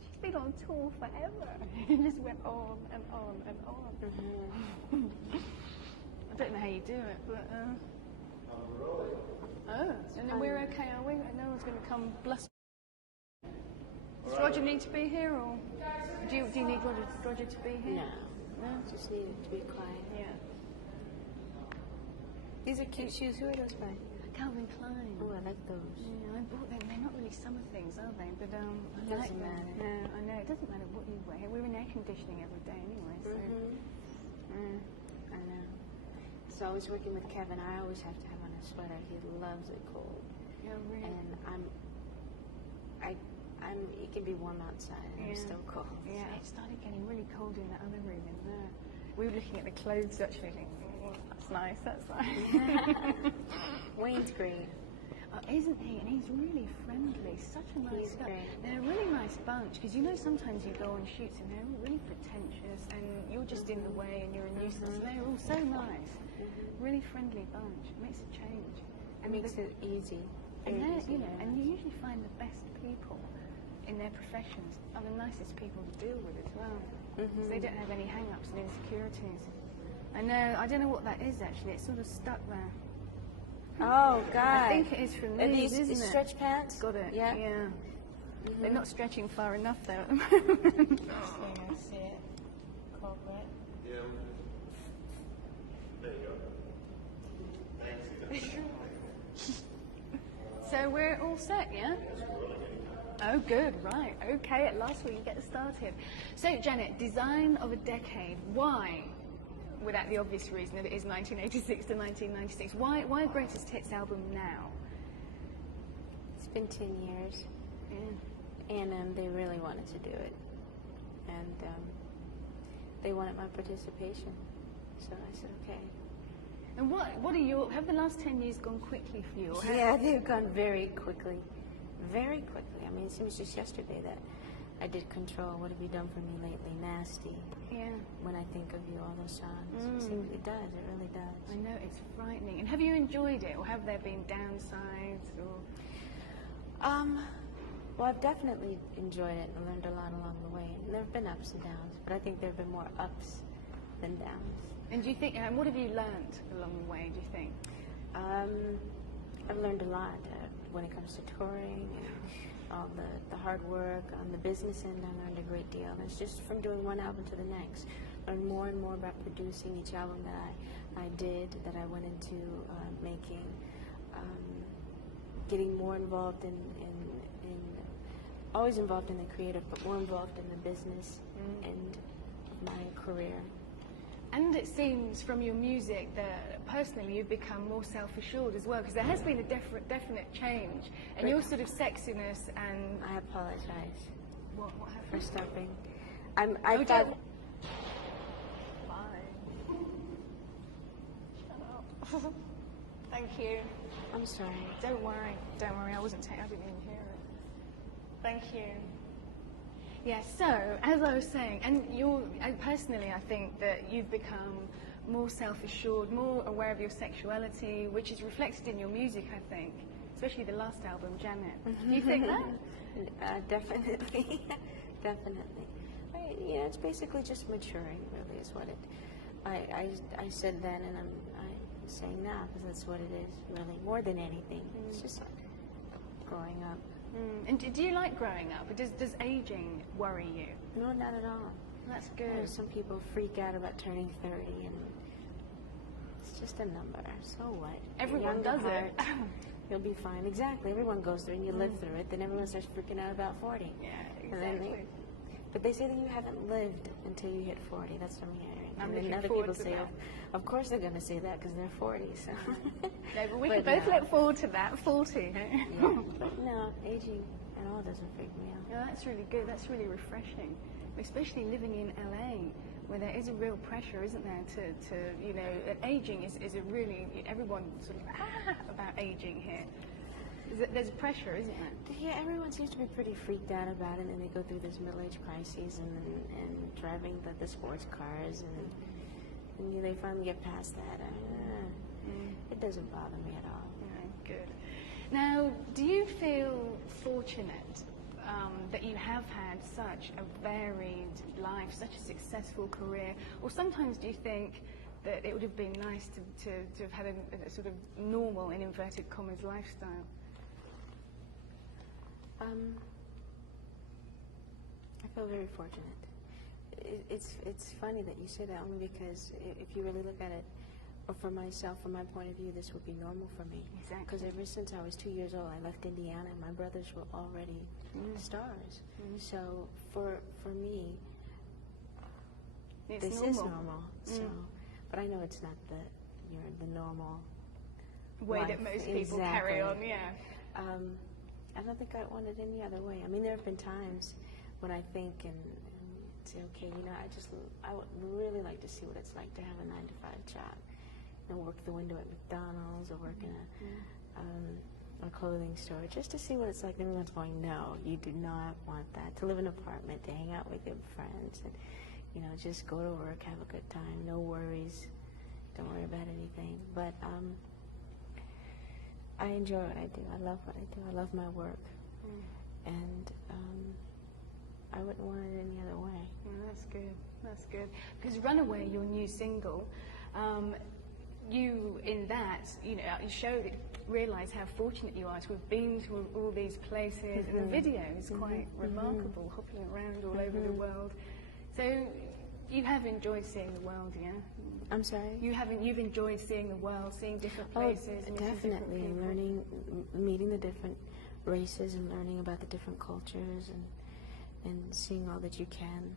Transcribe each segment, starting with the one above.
she's been on tour forever. It just went on and on and on. I don't know how you do it, but oh, and then we're okay, are we? No one's going to come bluster. Does Roger need to be here, or do you need Roger to be here? No, just need it to be quiet. Yeah. These are cute shoes. Who are those by? Calvin Klein. Oh, I like those. Yeah, I bought them. They're not really summer things, are they? But I like Doesn't them. matter. No, I know. It doesn't matter what you wear. We're in air conditioning every day anyway, so. I know. So I was working with Kevin. I always have to have on a sweater. He loves it cold. Yeah, really. And it can be warm outside and I'm still cold. Yeah, it started getting really cold in the other room in there. We were looking at the clothes actually thinking, that's nice, that's nice. Wayne's great. Oh, isn't he? And he's really friendly, such a nice guy. Great. They're a really nice bunch, because you know sometimes you go on shoots and they're all really pretentious and you're just in the way and you're a nuisance, and they're all so nice. Really friendly bunch. It makes a change. It makes it easy. And you know, and you usually find the best people in their professions are the nicest people to deal with as well. Because they don't have any hang-ups and insecurities. I know, I don't know what that is actually. It's sort of stuck there. Oh, God. I think it is from these, isn't it? Stretch pants? Got it. Yeah. They're not stretching far enough though at the moment. I see it. Corporate. Yeah. There you go. Thanks. So we're all set, yeah? Oh, good, right. Okay, at last we can get started. So, Janet, design of a decade. Why? Without the obvious reason that it is 1986 to 1996. Why a greatest hits album now? It's been 10 years. Yeah. And they really wanted to do it. And they wanted my participation. So I said, okay. And what are your, have the last 10 years gone quickly for you? Or Yeah, they've gone very quickly. Very quickly. I mean, it seems just yesterday that I did Control. What have you done for me lately? Nasty. Yeah. When I think of you, all those songs. It does. It really does. I know, it's frightening. And have you enjoyed it, or have there been downsides? Or Well, I've definitely enjoyed it and learned a lot along the way. And there have been ups and downs, but I think there have been more ups than downs. And do you think, and what have you learned along the way, do you think? I've learned a lot when it comes to touring and all the hard work. On the business end, I learned a great deal. And it's just from doing one album to the next. Learned more and more about producing each album that I did, that I went into making. Getting more involved in always involved in the creative, but more involved in the business end of my career. And it seems from your music that personally you've become more self-assured as well, because there has been a definite change, and your sort of sexiness and... I apologize. What happened? For stopping. I thought... Bye. Shut up. Thank you. I'm sorry. Don't worry, I didn't even hear it. Thank you. Yeah, so, as I was saying, and personally I think that you've become more self-assured, more aware of your sexuality, which is reflected in your music, I think, especially the last album, Janet. Do you think that? Definitely. Definitely. It's basically just maturing, really, is what it... I said then, and I'm saying now, because that's what it is, really, more than anything. It's just growing up. And do you like growing up? Does aging worry you? No, not at all. That's good. Some people freak out about turning 30, and it's just a number. So what? Everyone does it. You'll be fine. Exactly. Everyone goes through it, and you live through it. Then everyone starts freaking out about 40. Yeah, exactly. But they say that you haven't lived until you hit 40. That's what I'm hearing. I'm and then other people say, of course they're going to say that because they're 40. So. No, but we can both look forward to that, 40. Yeah. But no, aging at all doesn't freak me out. Yeah, that's really good. That's really refreshing, especially living in LA, where there is a real pressure, isn't there, to aging is a really, everyone sort of, about aging here. There's pressure, isn't there? Yeah, everyone seems to be pretty freaked out about it, and they go through this middle-age crises and driving the sports cars, and they finally get past that. It doesn't bother me at all. Yeah, good. Now, do you feel fortunate that you have had such a varied life, such a successful career? Or sometimes do you think that it would have been nice to have had a sort of normal, in inverted commas, lifestyle? I feel very fortunate. It's funny that you say that, only because if you really look at it, or for myself, from my point of view, this would be normal for me. Exactly. Because ever since I was 2 years old, I left Indiana, and my brothers were already stars. So for me, It's this normal. is normal. So, but I know it's not the normal way life. that most people carry on, Exactly. yeah. I don't think I want it any other way. I mean, there have been times when I think and say, okay, I would really like to see what it's like to have a 9-to-5 job. Work the window at McDonald's or work in a clothing store, just to see what it's like. Everyone's going, no, you do not want that. To live in an apartment, to hang out with your friends, and just go to work, have a good time, no worries, don't worry about anything. But I enjoy what I do. I love what I do. I love my work, and I wouldn't want it any other way. That's good. That's good. Because Runaway, your new single, you in that, you showed it, realised how fortunate you are to have been to all these places, and the video is quite remarkable, hopping around all over the world. So you have enjoyed seeing the world, yeah? I'm sorry? You've enjoyed seeing the world, seeing different places, meeting different definitely, and people. meeting the different races, and learning about the different cultures, and seeing all that you can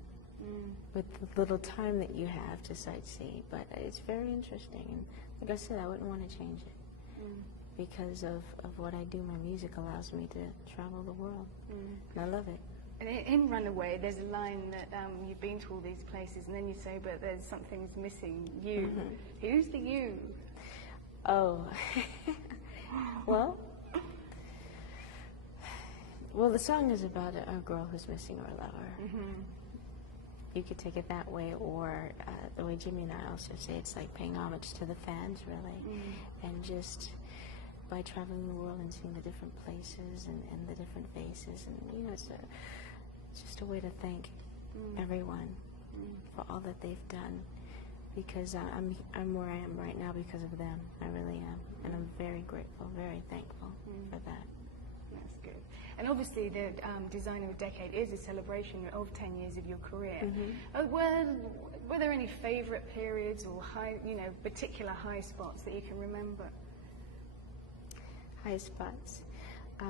with the little time that you have to sightsee. But it's very interesting, and like I said, I wouldn't want to change it because of what I do. My music allows me to travel the world, and I love it. And in Runaway, there's a line that you've been to all these places, and then you say, but there's something's missing, you. Who's the you? Oh, well, the song is about a girl who's missing her lover. You could take it that way, or the way Jimmy and I also say, it's like paying homage to the fans, really, and just by traveling the world and seeing the different places and the different faces, and it's just a way to thank everyone for all that they've done, because I'm where I am right now because of them. I really am, and I'm very grateful, very thankful for that. That's good. And obviously, the Designer of the Decade is a celebration of 10 years of your career. Were there any favourite periods or particular high spots that you can remember? High spots. I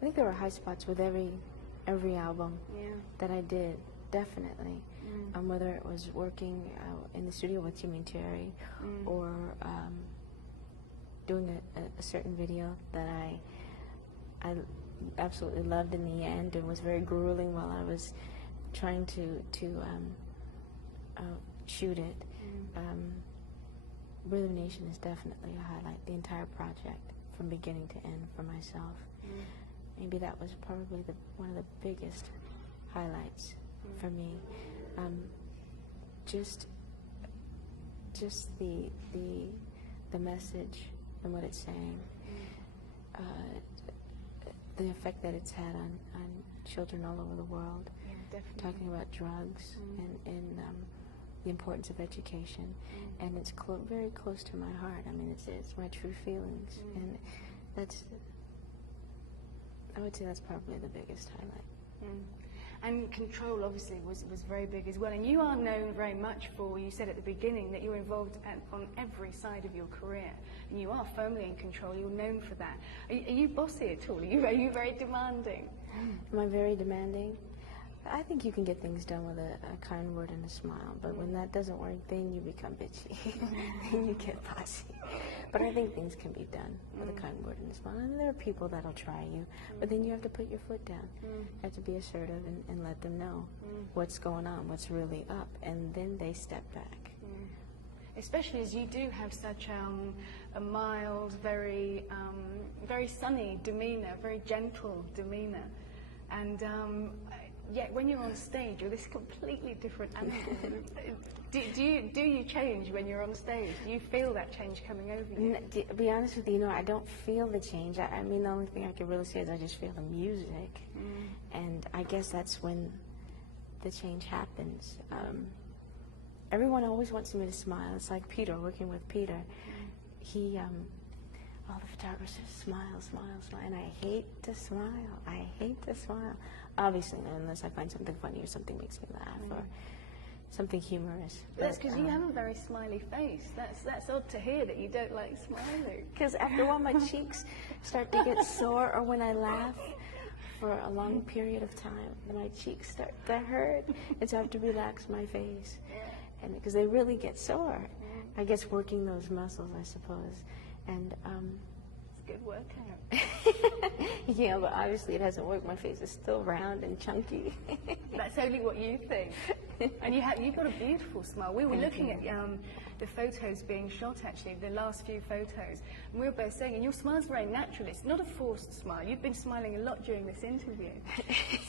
think there were high spots with every album that I did, definitely. Whether it was working in the studio with Jimmy and Terry, or doing a certain video that I absolutely loved in the end, and was very grueling while I was trying to shoot it. Rhythm Nation is definitely a highlight. The entire project, from beginning to end, for myself. Maybe that was probably one of the biggest highlights for me. Just the message and what it's saying, the effect that it's had on children all over the world. Yeah, definitely. Talking about drugs and the importance of education, and it's very close to my heart. I mean, it's my true feelings, and I would say that's probably the biggest highlight. And Control obviously was very big as well, and you are known very much for, you said at the beginning that you're involved on every side of your career, and you are firmly in control. You're known for that. Are you bossy at all? Are you very demanding? Am I very demanding? I think you can get things done with a kind word and a smile, but when that doesn't work, then you become bitchy. Then you get bossy. But I think things can be done with a kind word and a smile. And there are people that'll try you, but then you have to put your foot down. You have to be assertive and let them know what's going on, what's really up, and then they step back. Especially as you do have such a mild, very sunny demeanour, very gentle demeanour. And yet, when you're on stage, you're this completely different animal. do you change when you're on stage? Do you feel that change coming over you? To be honest with you, I don't feel the change. I mean, the only thing I can really say is I just feel the music. And I guess that's when the change happens. Everyone always wants me to smile. It's like Peter, working with Peter. He, all the photographers say, smile, smile, smile. And I hate to smile. I hate to smile. Obviously, unless I find something funny or something makes me laugh or something humorous. That's because you have a very smiley face. That's odd to hear that you don't like smiling. Because after a while, my cheeks start to get sore, or when I laugh for a long period of time, my cheeks start to hurt, and so I have to relax my face. And because they really get sore. I guess working those muscles, I suppose. And it's a good workout. yeah, but obviously it hasn't worked. My face is still round and chunky. That's only what you think. And you've got a beautiful smile. We were looking at the photos being shot, actually, the last few photos. And we were both saying, and your smile's very natural. It's not a forced smile. You've been smiling a lot during this interview.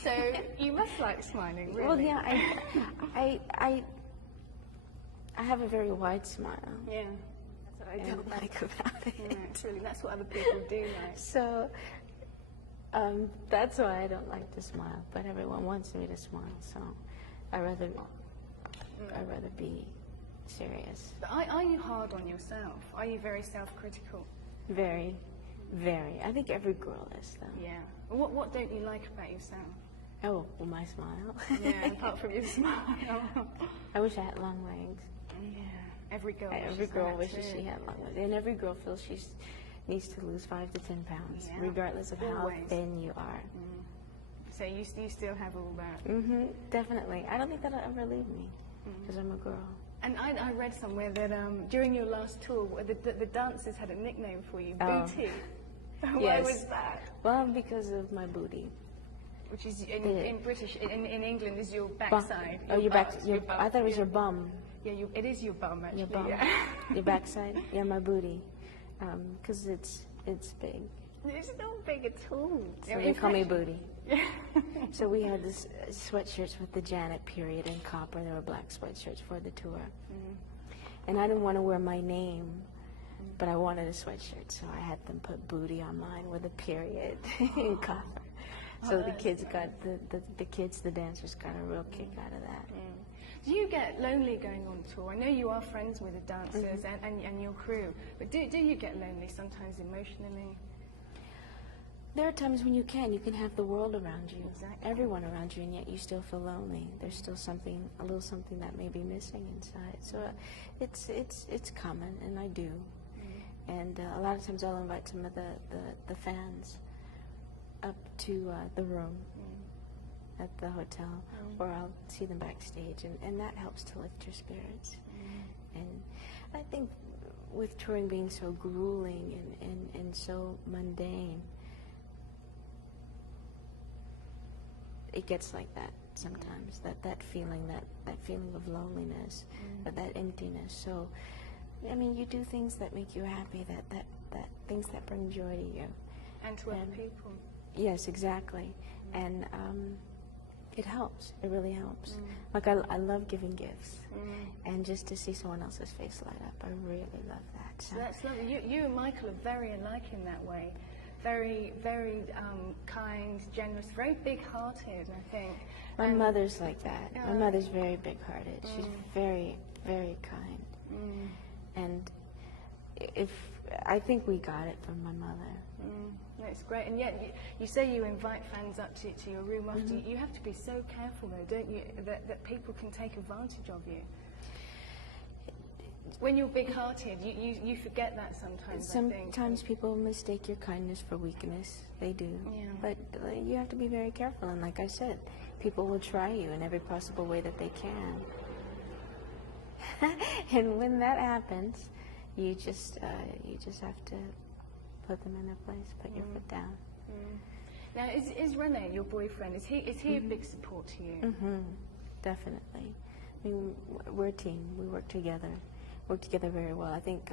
So you must like smiling, really. Well, yeah, I have a very wide smile. Yeah. That's what I don't like about it. Yeah, it's really, that's what other people do like. So that's why I don't like to smile. But everyone wants me to smile, so I'd rather be serious. But are you hard on yourself? Are you very self-critical? Very, very. I think every girl is, though. Yeah. What don't you like about yourself? Oh, well, my smile. Yeah, apart from your smile. I wish I had long legs. Yeah. Every girl wishes she had long legs. And every girl feels she needs to lose 5 to 10 pounds, regardless of how thin you are. So you still have all that? Mm-hmm, definitely. I don't think that'll ever leave me, because I'm a girl. And I read somewhere that during your last tour, the dancers had a nickname for you, Booty. Why was that? Well, because of my booty. Which is, in British, in England, is your backside. Your back. I thought it was your bum. Yeah, it is your bum, actually. Your bum. Yeah. Your backside. Yeah, my booty. Because it's big. It's not big at all. So they call me Booty. So we had this sweatshirts with the Janet period in copper. There were black sweatshirts for the tour. And I didn't want to wear my name, but I wanted a sweatshirt, so I had them put Booty on mine with a period in copper. So the kids got the dancers got a real kick out of that. Do you get lonely going on tour? I know you are friends with the dancers and your crew, but do you get lonely sometimes emotionally? There are times when you can have the world around you, Exactly. everyone around you, and yet you still feel lonely. There's still a little something that may be missing inside. So it's common, and I do. And a lot of times I'll invite some of the fans up to the room at the hotel, or I'll see them backstage, and that helps to lift your spirits. And I think with touring being so grueling and so mundane, it gets like that sometimes, that feeling of loneliness, that emptiness. So, I mean, you do things that make you happy, that things that bring joy to you. And to other people. Yes, exactly. And it helps. It really helps. Like, I love giving gifts. And just to see someone else's face light up, I really love that. So that's lovely. You and Michael are very alike in that way. Very, very kind, generous, very big-hearted, I think. My mother's like that. My mother's very big-hearted. She's very, very kind. And I think we got it from my mother. That's great. And yet, you say you invite fans up to your room after. You have to be so careful, though, don't you, that people can take advantage of you. When you're big-hearted, you forget that sometimes, I think. Sometimes people mistake your kindness for weakness. They do. Yeah. But you have to be very careful. And like I said, people will try you in every possible way that they can. And when that happens, you just have to put them in their place, put your foot down. Now, is Rene, your boyfriend, is he a big support to you? Definitely. I mean, we're a team. We work together very well. I think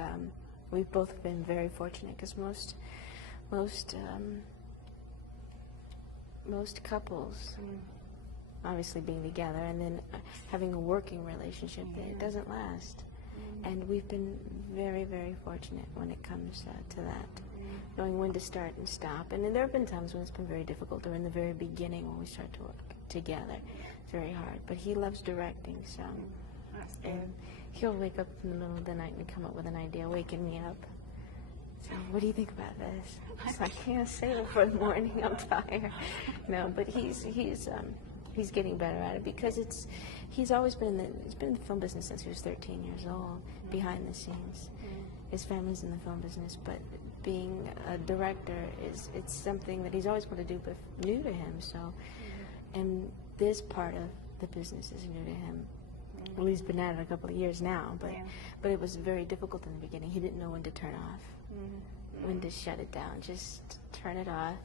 we've both been very fortunate, because most most couples, obviously being together and then having a working relationship, it doesn't last. And we've been very, very fortunate when it comes to that, knowing when to start and stop. And then there have been times when it's been very difficult, or in the very beginning when we start to work together. It's very hard. But he loves directing, so. And he'll wake up in the middle of the night and come up with an idea, waking me up. So, what do you think about this? I can't say it for the morning. I'm tired. No, but he's getting better at it because he's always been he's been in the film business since he was 13 years old, behind the scenes. His family's in the film business, but being a director it's something that he's always wanted to do, but new to him. So, and this part of the business is new to him. Well, he's been at it a couple of years now, but it was very difficult in the beginning. He didn't know when to turn off, when to shut it down. Just turn it off.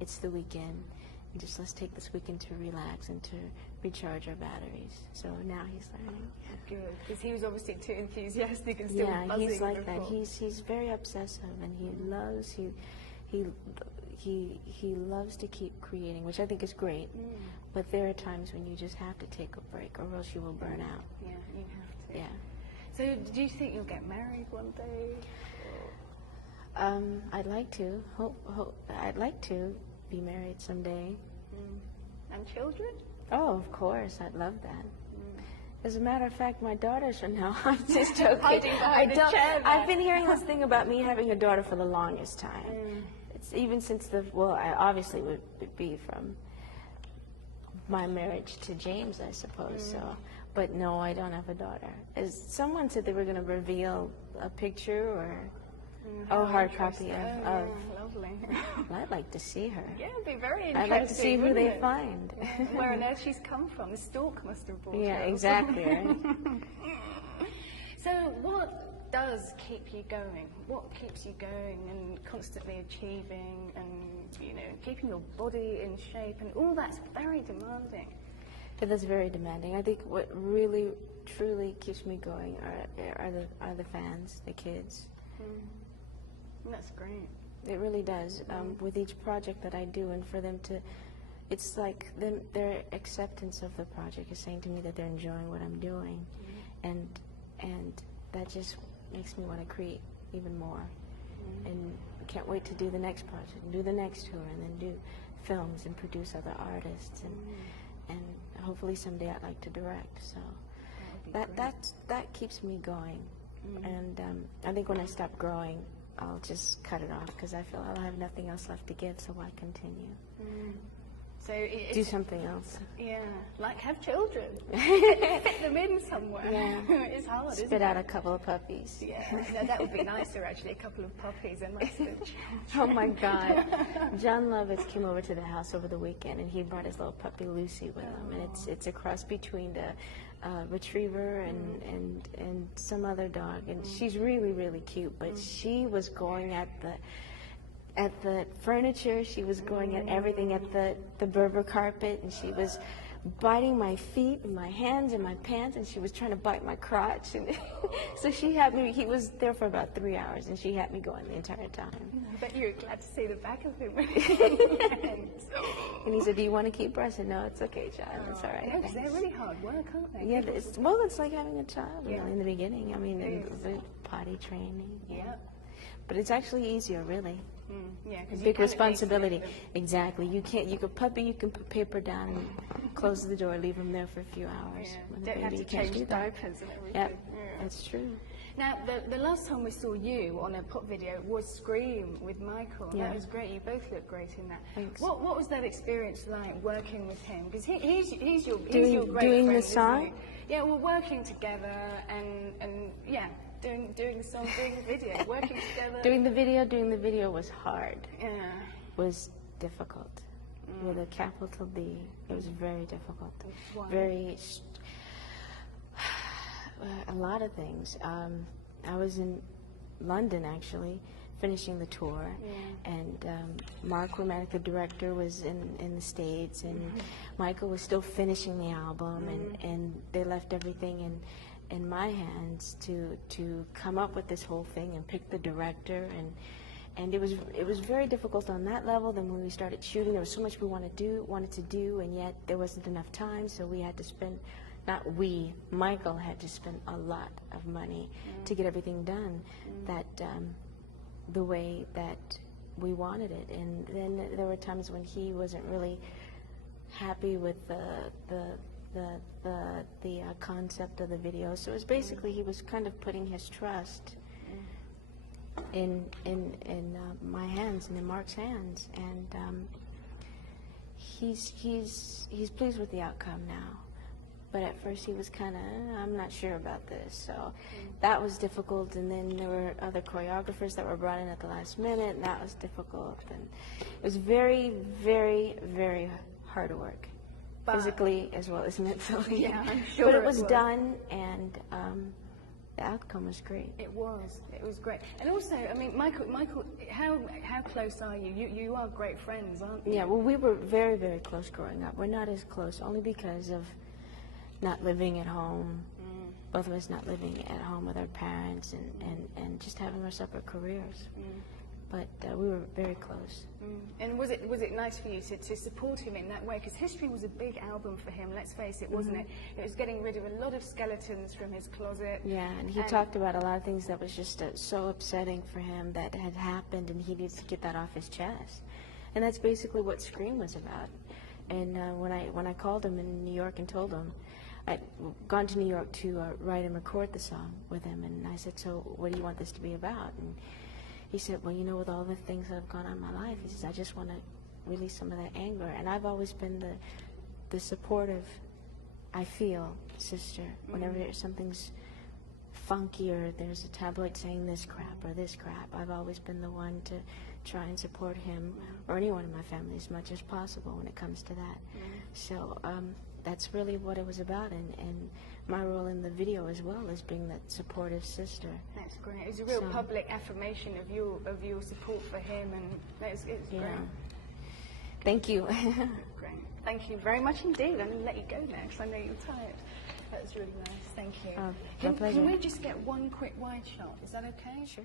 It's the weekend. And just let's take this weekend to relax and to recharge our batteries. So now he's learning. Good, because he was obviously too enthusiastic and still yeah, buzzing he's like that. before. He's very obsessive, and he loves to keep creating, which I think is great. But there are times when you just have to take a break, or else you will burn out. Yeah, you have to. Yeah. So, do you think you'll get married one day? I'd like to. I'd like to be married someday. And children? Oh, of course. I'd love that. As a matter of fact, my daughters are now. I'm just joking. Hiding behind the chair there. I've been hearing this thing about me having a daughter for the longest time. It's even since I obviously would be from my marriage to James, I suppose. So, but no, I don't have a daughter. As someone said, they were going to reveal a picture or hard copy of. Lovely. Well, I'd like to see her. Yeah, it'd be very interesting. I'd like to see who wouldn't they it? find. Where on earth she's come from. The stalk must have brought Yeah, her. exactly. Right? So what does keep you going? What keeps you going and constantly achieving and, keeping your body in shape, and all that's very demanding? It is very demanding. I think what really, truly keeps me going are the fans, the kids. That's great. It really does. With each project that I do, and for them to, it's like their acceptance of the project is saying to me that they're enjoying what I'm doing, and that just makes me want to create even more. And can't wait to do the next project, and do the next tour, and then do films and produce other artists, and hopefully someday I'd like to direct. So that keeps me going. And I think when I stop growing, I'll just cut it off because I feel I'll have nothing else left to give, so why continue? So it's, Do something else. Yeah, like have children. Fit them in somewhere. Yeah. It's hard, isn't Spit it? out a couple of puppies. Yeah, no, that would be nicer actually, a couple of puppies and lots of Oh my God. John Lovitz came over to the house over the weekend, and he brought his little puppy Lucy with him, and it's a cross between the retriever and some other dog, and she's really, really cute, but she was going at the furniture, she was going at everything, at the Berber carpet, and she was biting my feet and my hands and my pants, and she was trying to bite my crotch. And so she had me, he was there for about 3 hours, and she had me going the entire time. I bet you were glad to see the back of him. And he said, "Do you want to keep her?" I said, "No, it's okay, John. It's all right." Yeah, 'cause they're really hard work, aren't they? Yeah, it's like having a child, Yeah. in the beginning. I mean, It the potty training. Yeah. But it's actually easier, really. Yeah, A 'cause you big can responsibility. at least Exactly. You could put paper down and close the door, leave them there for a few hours. Yeah. When the Don't have baby to can't change do that. diapers and everything. Yep, Yeah. that's true. Now, the last time we saw you on a pop video was Scream with Michael. Yeah. That was great. You both look great in that. Thanks. What was that experience like working with him? Because he's your Doing great the friend, song? isn't he? Yeah, well, working together and yeah, doing the song, doing the video, working together. Doing the video was hard. Yeah. Was difficult. With a capital D, it was very difficult. Why? A lot of things. I was in London, actually, finishing the tour, and Mark Romanek, the director, was in the States, and Michael was still finishing the album, and they left everything in my hands to come up with this whole thing and pick the director, And it was very difficult on that level. Then when we started shooting, there was so much we wanted to do, and yet there wasn't enough time, so we had to spend, not we, Michael had to spend a lot of money to get everything done that the way that we wanted it. And then there were times when he wasn't really happy with the concept of the video. So it was basically he was kind of putting his trust in my hands and in Mark's hands, and he's pleased with the outcome now. But at first he was kind of, I'm not sure about this, so that was difficult. And then there were other choreographers that were brought in at the last minute, and that was difficult. And it was very, very, very hard work, physically as well as mentally. Yeah, I'm sure but it was done, and the outcome was great. It was great. And also, I mean, Michael, how close are you? You are great friends, aren't you? Yeah, well, we were very, very close growing up. We're not as close only because of not living at home, both of us not living at home with our parents, and just having our separate careers. But we were very close. And was it nice for you to support him in that way? Because History was a big album for him, let's face it, wasn't it? It was getting rid of a lot of skeletons from his closet. Yeah, and he talked about a lot of things that was just so upsetting for him that had happened, and he needs to get that off his chest. And that's basically what Scream was about. And when I called him in New York and told him, I'd gone to New York to write and record the song with him, and I said, so what do you want this to be about? And he said, well, you know, with all the things that have gone on in my life, he says, I just want to release some of that anger. And I've always been the supportive, I feel, sister. Whenever something's funky or there's a tabloid saying this crap or this crap, I've always been the one to try and support him or anyone in my family as much as possible when it comes to that. So that's really what it was about, and my role in the video as well as being that supportive sister. That's great. It was a real public affirmation of your support for him, and it's great. Thank you. Great. Thank you very much indeed. I'm going to let you go now because I know you're tired. That was really nice. Thank you. My pleasure. Can we just get one quick wide shot? Is that okay? Sure.